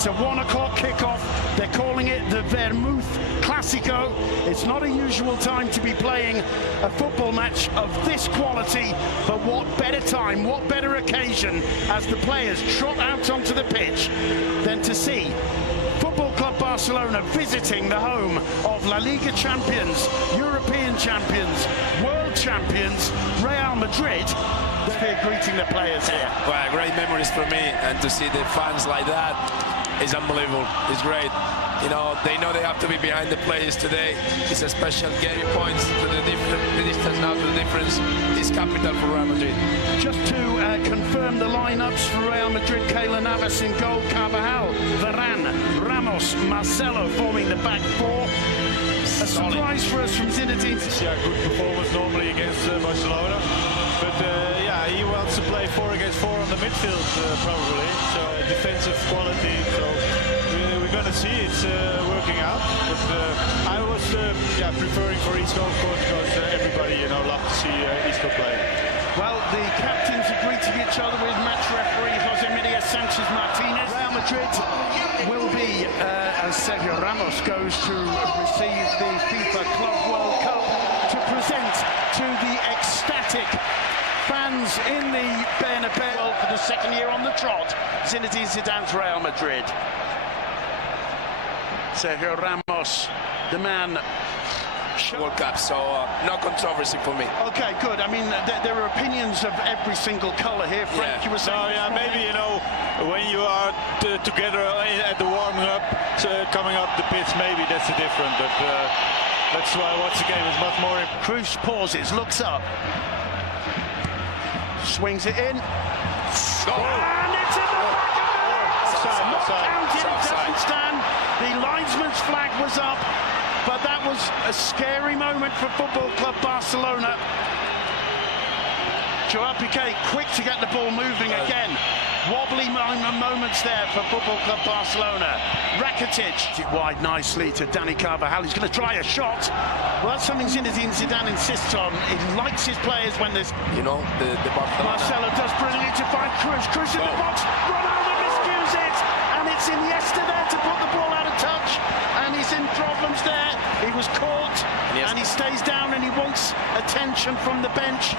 It's a 1 o'clock kickoff. They're calling it the Vermouth Clásico. It's not a usual time to be playing a football match of this quality, but what better time, what better occasion as the players trot out onto the pitch than to see Football Club Barcelona visiting the home of La Liga champions, European champions, world champions, Real Madrid. They're greeting the players here. Well, great memories for me, and to see the fans like that is unbelievable. It's great. You know they have to be behind the players today. It's a special game. Points to the distance now. The difference is capital for Real Madrid. Just to confirm the lineups for Real Madrid: Keylor Navas in goal, Carvajal, Varane, Ramos, Marcelo forming the back four. A surprise for us from Zinedine. Yeah, good performance normally against Barcelona, but yeah, he wants to play 4 against 4 on the midfield probably. So defensive quality. So we're going to see it's working out. But I was preferring for Isco, of course, because everybody love to see Isco play. Well, the captains are greeting each other with match referee Jose Maria Sanchez Martinez. Real Madrid will be, as Sergio Ramos goes to receive the FIFA Club World Cup to present to the ecstatic fans in the Bernabeu for the second year on the trot. Zinedine Zidane's Real Madrid. Sergio Ramos, the man. World Cup, so no controversy for me. Okay, good. I mean, there are opinions of every single colour here. Frank, yeah. You were saying. Oh, yeah, maybe when you are together at the warming up, coming up the pitch, maybe that's the difference. But that's why I watch the game. It's much more. Cruz pauses, looks up, swings it in, and it's in the back of the net. Not counted. It doesn't stand. The linesman's flag was up. But that was a scary moment for Football Club Barcelona. Joao Piqué quick to get the ball moving again. Wobbly moments there for Football Club Barcelona. Rakitic wide nicely to Dani Carvajal. He's going to try a shot. Well, that's something Zinedine Zidane insists on. He likes his players when there's... the Barcelona. Marcelo does brilliantly to find Cruz. Cruz in the box. Ronaldo miscues it. And it's Iniesta there to put the ball out of touch. And he's in problems there. He was caught, and he stays down, and he wants attention from the bench.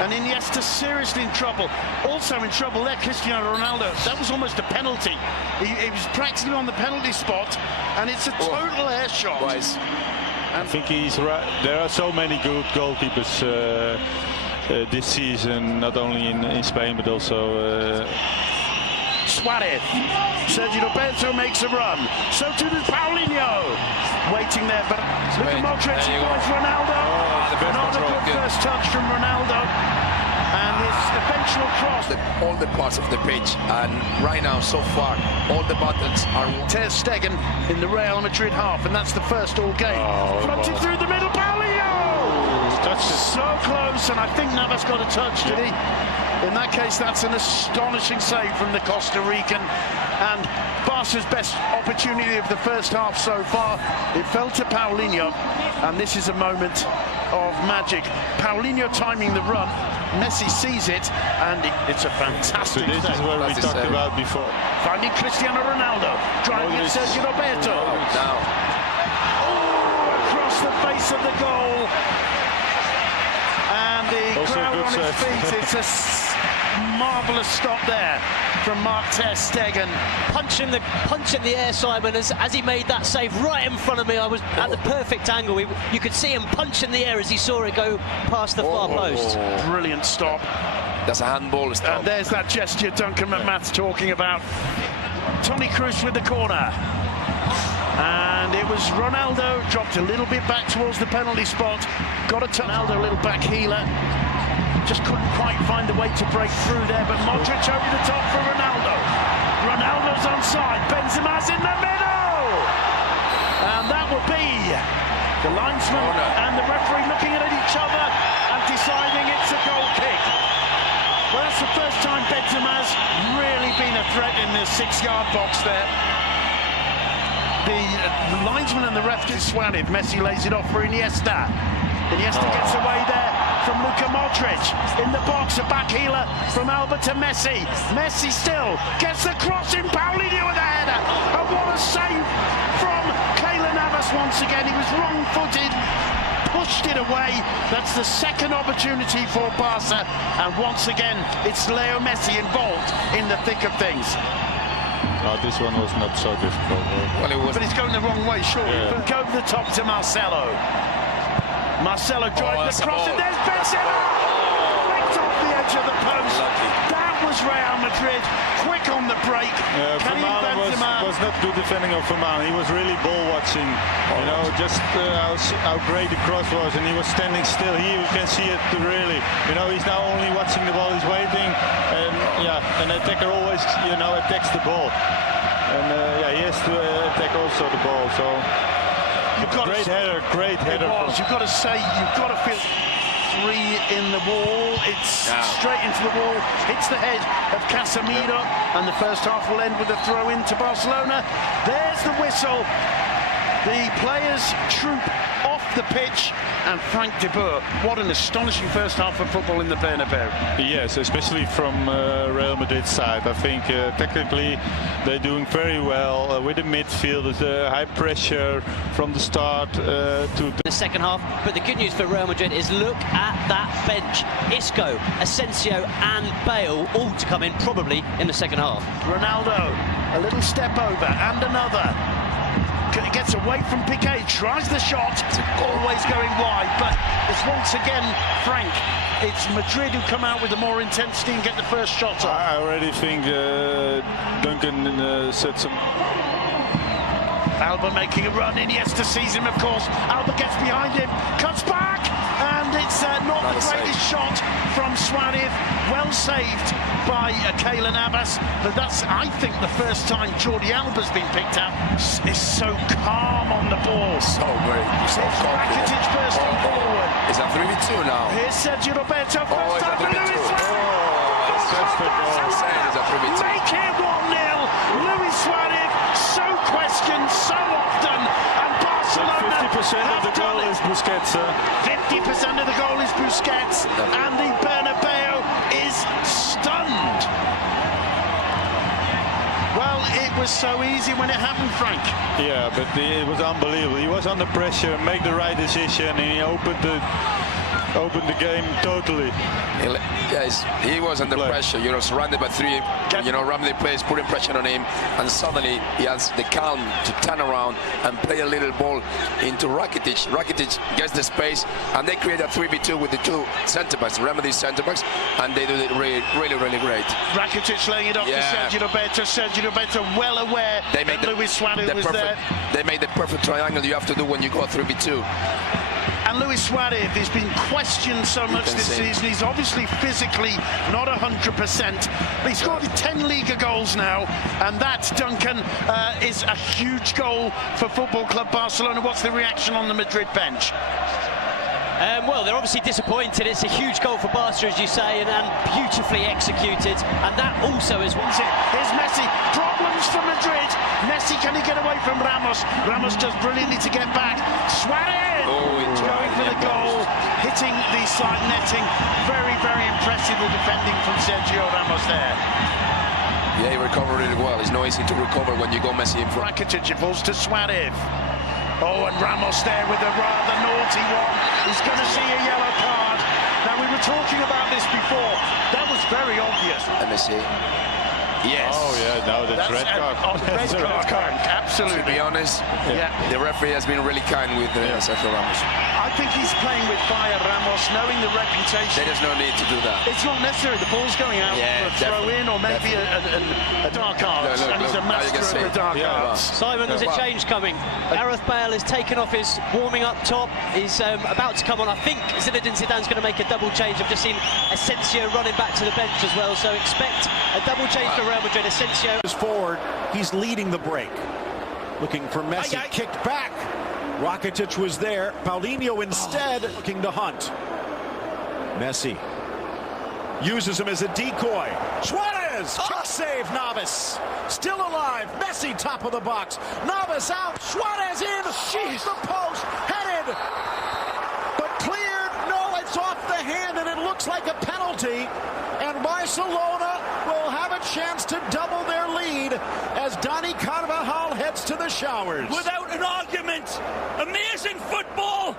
And Iniesta seriously in trouble. Also in trouble there, Cristiano Ronaldo. That was almost a penalty. He was practically on the penalty spot, and it's a total air shot. I think he's right. There are so many good goalkeepers this season, not only in Spain, but also... Suarez. Sergio Roberto makes a run. So too does Paulinho. Waiting there, but look at Modric. Finds Ronaldo. Not a good first touch from Ronaldo. And this eventual cross. All the parts of the pitch, and right now, so far, all the buttons are... Ter Stegen in the Real Madrid half, and that's the first all game. Floated through the middle, Paulinho! So close, and I think Navas got a touch, did he? In that case, that's an astonishing save from the Costa Rican. And Barca's best opportunity of the first half so far, it fell to Paulinho. And this is a moment of magic. Paulinho timing the run. Messi sees it, and it's a fantastic save. This is what we talked about before. Finding Cristiano Ronaldo, driving at Sergio Roberto. Across the face of the goal. And the crowd on its feet. It's a marvellous stop there from Ter Stegen. Punch in the air, Simon, as he made that save right in front of me. I was at the perfect angle. You could see him punch in the air as he saw it go past the far post. Brilliant stop. That's a handball stop. And there's that gesture Duncan McMath's talking about. Toni Kroos with the corner. And it was Ronaldo, dropped a little bit back towards the penalty spot. Got a Ronaldo, a little back healer. Just couldn't quite find the way to break through there, but Modric over the top for Ronaldo. Ronaldo's onside, Benzema's in the middle! And that will be the linesman and the referee looking at each other and deciding it's a goal kick. Well, that's the first time Benzema's really been a threat in the 6-yard box there. The linesman and the ref is Suarez. Messi lays it off for Iniesta. Iniesta gets away there from Luka Modric. In the box, a back healer from Alba to Messi. Messi still gets the cross in. Paulinho with a header. once again he was wrong-footed, pushed it away. That's the second opportunity for Barca, and once again it's Leo Messi involved in the thick of things. This one was not so difficult. Well, it was. But it's going the wrong way, surely. Yeah. Go over the top to Marcelo. Marcelo drives the cross, and there's Benzema! Right off the edge of the post. Lucky. That was Real Madrid, quick on the break. Fernand was not good defending of Fernand. He was really ball watching. You know, just how great the cross was, and he was standing still. Here you can see it really. You know, he's now only watching the ball. He's waiting, and yeah, an attacker always, you know, attacks the ball, and yeah, he has to attack also the ball. So great header. You've got to say, you've got to feel. Three in the wall, it's straight into the wall, hits the head of Casemiro, and the first half will end with a throw in to Barcelona. There's the whistle. The players troop off the pitch, and Frank de Boer, what an astonishing first half of football in the Bernabeu. Yes, especially from Real Madrid's side. I think technically they're doing very well with the midfield, high pressure from the start to the second half. But the good news for Real Madrid is look at that bench. Isco, Asensio and Bale all to come in probably in the second half. Ronaldo, a little step over and another. Gets away from Piqué, tries the shot, always going wide, but it's once again, Frank, it's Madrid who come out with the more intensity and get the first shot off. I already think Duncan said some... Alba making a run, Iniesta sees him, of course. Alba gets behind him, cuts back, and it's not the greatest shot from Suarez. Well saved by Keylor Navas, but that's, I think, the first time Jordi Alba's been picked out. Is so calm on the ball. So great. So confident. Rakitic bursting forward. Is that 3v2 now? Here's Sergio Roberto, first Oh, is time that for 3v2? Luis Suarez. Is that 3v2? Make it 1-0. Luis Suarez, so questioned so often, and Barcelona 50% of the goal is Busquets. 50% of the goal is Busquets, and the Bernabeu is stunned. Well, it was so easy when it happened, Frank. Yeah, but it was unbelievable. He was under pressure, make the right decision, and he opened the game totally. Yes, he was under pressure. You know, surrounded by three. You know, Ramsey players putting pressure on him, and suddenly he has the calm to turn around and play a little ball into Rakitic. Rakitic gets the space, and they create a 3v2 with the two centre backs, Remedy centre backs, and they do it really, really great. Rakitic laying it off to Sergio Roberto. Sergio Roberto well aware that Luis Suarez was there. They made the perfect triangle you have to do when you go 3v2. And Luis Suarez has been questioned so much this season. He's obviously physically not 100%. But he's scored 10 Liga goals now, and that, Duncan, is a huge goal for Football Club Barcelona. What's the reaction on the Madrid bench? Well, they're obviously disappointed. It's a huge goal for Barca, as you say, and beautifully executed. And that also is one. Here's Messi. Problems for Madrid. Messi, can he get away from Ramos? Ramos does brilliantly to get back. Suarez going for the goal, hitting the side netting. Very, very impressive, the defending from Sergio Ramos there. Yeah, he recovered really well. It's not easy to recover when you go Messi in front. Rakitic, it falls to Suarez. Oh, and Ramos there with a rather naughty one. He's going to see a yellow card. Now, we were talking about this before. That was very obvious. Let me see. Yes. Oh, yeah, no, that's red card. Red card, absolutely. To be honest, the referee has been really kind with Sergio Ramos. I think he's playing with fire, Ramos, knowing the reputation. There is no need to do that. It's not necessary. The ball's going out for a throw-in or maybe a dark arts. And he's a master of the dark arts. Simon, there's a change coming. Gareth Bale has taken off his warming up top. He's about to come on. I think Zinedine Zidane's going to make a double change. I've just seen Asensio running back to the bench as well. So expect a double change for Real Madrid. Asensio is forward. He's leading the break. Looking for Messi. Kicked back. Rakitic was there. Paulinho instead looking to hunt. Messi uses him as a decoy. Suarez! Kick save, Navas. Still alive. Messi top of the box. Navas out. Suarez in. Jeez. The post. Headed. But cleared. No, it's off the hand, and it looks like a penalty. And Barcelona will have a chance to double their lead as Dani Carvajal heads to the the showers. Without an argument. Amazing football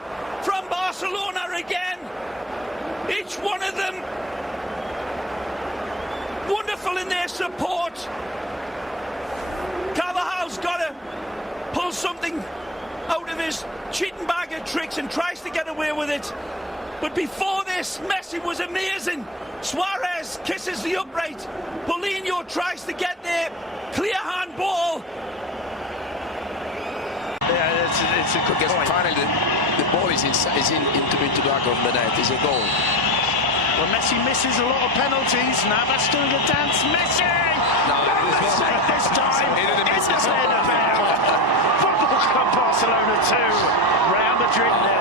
from Barcelona again. Each one of them wonderful in their support. Carvajal's got to pull something out of his cheating bag of tricks and tries to get away with it. But before this, Messi was amazing. Suarez kisses the upright. Paulinho tries to get there. Clear handball. Yeah, it's a good point. Finally, the ball is into the back of the net. It's a goal. Well, Messi misses a lot of penalties. Navas doing a dance. Messi! No, This time, He didn't miss it's it. a Bernabeu. Football Club Barcelona 2, Real Madrid 0.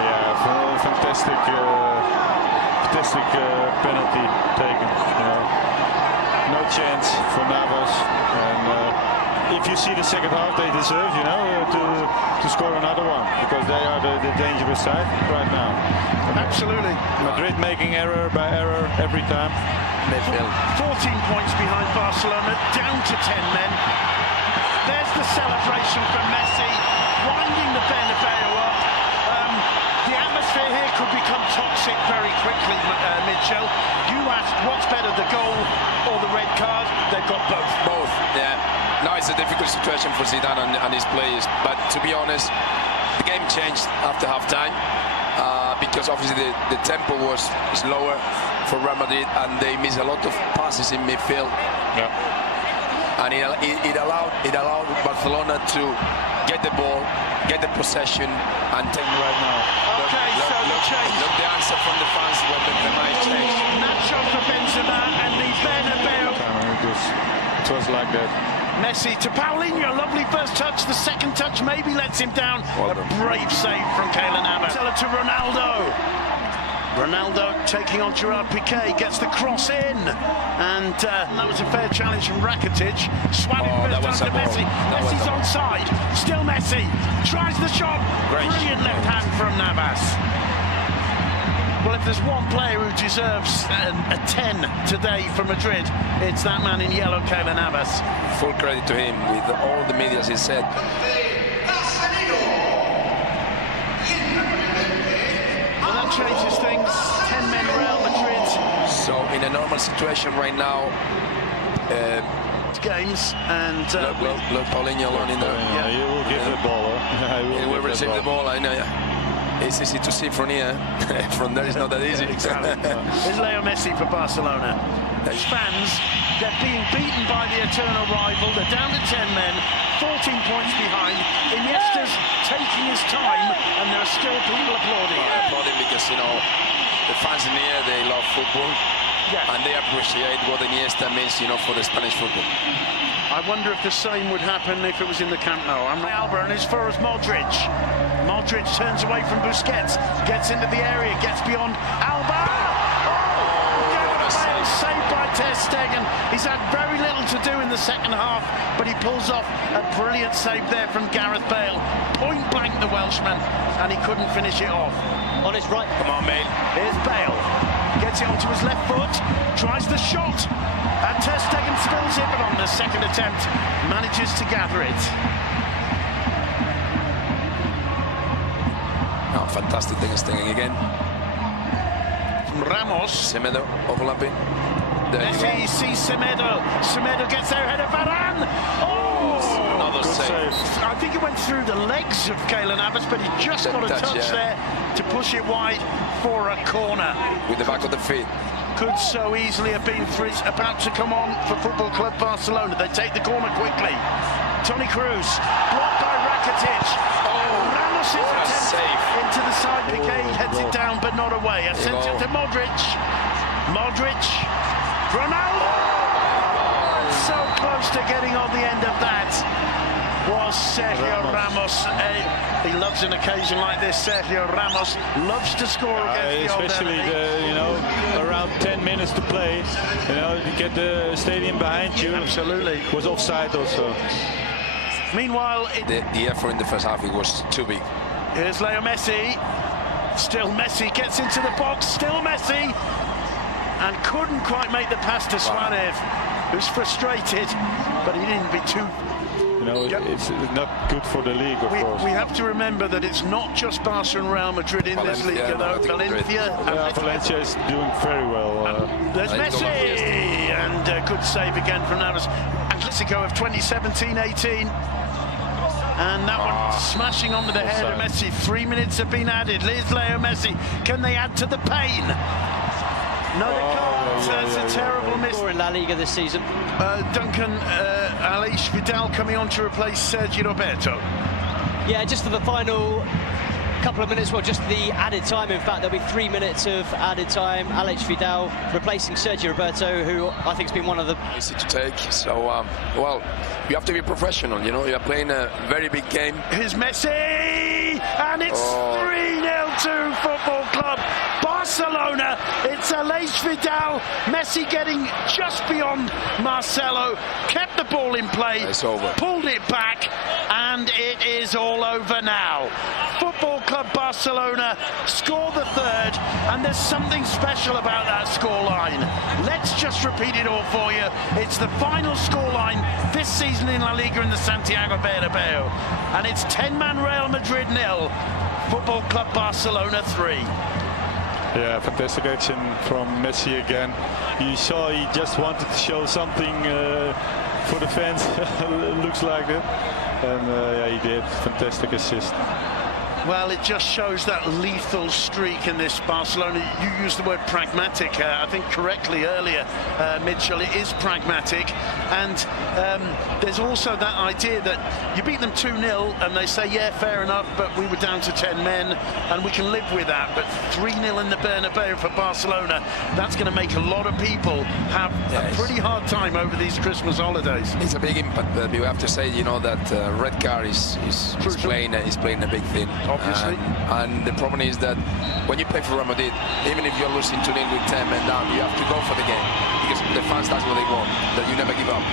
Yeah, fantastic penalty taken. You know, no chance for Navas, and if you see the second half, they deserve, you know, to score another one, because they are the dangerous side right now. Absolutely. Madrid making error by error every time. Midfield. 14 points behind Barcelona, down to 10 men. There's the celebration from Messi, winding the Bernabeu up. The atmosphere here could become toxic very quickly, Mitchell. You asked what's better, the goal or the red card? They've got both. Both, yeah. No, it's a difficult situation for Zidane and his players. But to be honest, the game changed after half-time because obviously the tempo was lower for Real Madrid, and they missed a lot of passes in midfield. Yeah. And it allowed Barcelona to get the ball, get the possession, and take right now. Okay, so the change. Look, the answer from the fans when the might change. Nacho for Benzema and the Bernabeu. It was like that. Messi to Paulinho, lovely first touch. The second touch maybe lets him down. Well a done. brave save from Keylor Navas. To Ronaldo. Ronaldo taking on Gerard Piqué, gets the cross in, and that was a fair challenge from Rakitic. Swatted first time to Messi. Messi's onside, still Messi, tries the shot. Great. Brilliant left hand from Navas. Well, if there's one player who deserves a 10 today for Madrid, it's that man in yellow, Keylor Navas. Full credit to him with all the media he said. Well, that changes things. 10 men Real Madrid. So in a normal situation right now, games and look, Paulinho alone in there. Yeah, you will give the ball. He will receive the ball. I know. Yeah. It's easy to see from here. From there, it's not that easy. Exactly. It's Leo Messi for Barcelona. Those fans, they're being beaten by the eternal rival. They're down to 10 men, 14 points behind. Iniesta's taking his time, and there are still people applauding. Applauding because, you know, the fans in here, they love football. Yeah. And they appreciate what Iniesta means, you know, for the Spanish football. I wonder if the same would happen if it was in the Camp Nou. Alba, and as far as Modric. Modric turns away from Busquets, gets into the area, gets beyond Alba. Saved by Ter Stegen. He's had very little to do in the second half, but he pulls off a brilliant save there from Gareth Bale. Point blank the Welshman, and he couldn't finish it off. On his right. Come on, mate. Here's Bale. Gets it onto his left foot, tries the shot, and Ter Stegen spills it, but on the second attempt, manages to gather it. Oh, fantastic thing is stinging again. Ramos. Semedo overlapping. There you go. Messi sees Semedo. Semedo gets there ahead of Varane. Oh! Another save. I think it went through the legs of Keylor Navas, but he just got a touch there to push it wide for a corner. With the back of the feet. Could so easily have been three. About to come on for Football Club Barcelona. They take the corner quickly. Toni Kroos, blocked by Rakitic. Oh, Ramos is save. into the side. Piqué heads it down, but not away. A centre to Modric. Modric. Ronaldo. So close to getting on the end of that was Sergio Ramos. He loves an occasion like this. Sergio Ramos loves to score against the especially you know, around 10 minutes to play. You know, you get the stadium behind you. Absolutely. Was offside also. Meanwhile, The effort in the first half, it was too big. Here's Leo Messi. Still Messi gets into the box. Still Messi. And couldn't quite make the pass to Suarez, who's frustrated, but he didn't be too You know, it's not good for the league, of course. We have to remember that it's not just Barca and Real Madrid in this league, you know. Valencia is doing very well. There's Messi, and good save again from Navas. CLÁSICO of 2017-18. And that one smashing onto the head of Messi. 3 minutes have been added. Here's Leo Messi. Can they add to the pain? No, they can't. That's a terrible miss. In La Liga this season. Duncan, Aleix Vidal coming on to replace Sergio Roberto. Yeah, just for the final couple of minutes, well, just the added time. In fact, there'll be 3 minutes of added time. Aleix Vidal replacing Sergio Roberto, who I think has been one of the... Easy to take. So, well, you have to be professional, you know. You're playing a very big game. Here's Messi, and it's 3-0 to Football Club Barcelona. It's Aleix Vidal. Messi getting just beyond Marcelo, kept the ball in play, it's over. Pulled it back, and it is all over now. Football Club Barcelona score the third, and there's something special about that scoreline. Let's just repeat it all for you. It's the final scoreline this season in La Liga in the Santiago Bernabeu, and it's 10-man Real Madrid 0, Football Club Barcelona 3. Yeah, fantastic action from Messi again. You saw he just wanted to show something for the fans. Looks like it. And yeah, he did. Fantastic assist. Well, it just shows that lethal streak in this Barcelona. You used the word pragmatic, I think correctly earlier, Mitchell. It is pragmatic. And there's also that idea that you beat them 2-0 and they say, yeah, fair enough, but we were down to 10 men and we can live with that. But 3-0 in the Bernabeu for Barcelona, that's going to make a lot of people have a pretty hard time over these Christmas holidays. It's a big impact, but you have to say, you know, that red card is playing a big thing. Obviously. And the problem is that when you play for Real Madrid, even if you're losing 2-0 with 10 men down, you have to go for the game because the fans, that's what they want, that you never give up.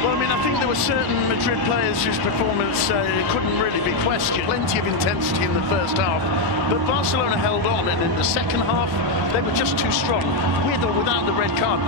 Well, I mean, I think there were certain Madrid players whose performance couldn't really be questioned. Plenty of intensity in the first half, but Barcelona held on, and in the second half, they were just too strong, with or without the red card.